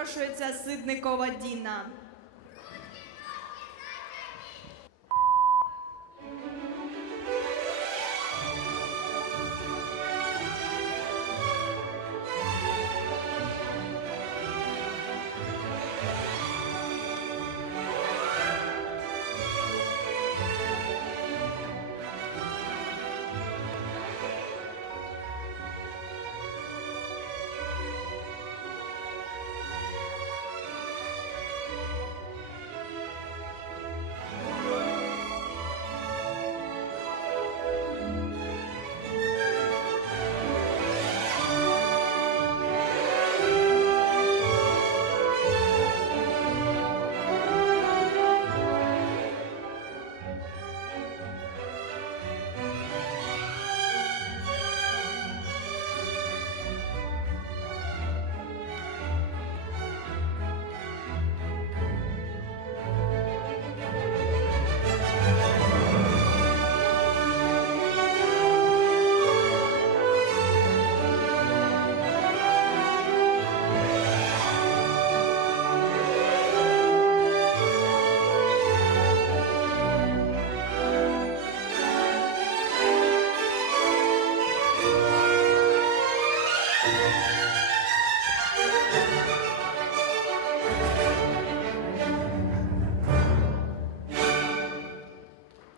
запрошується Сидникова Діна.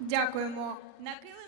Дякуємо. На килимі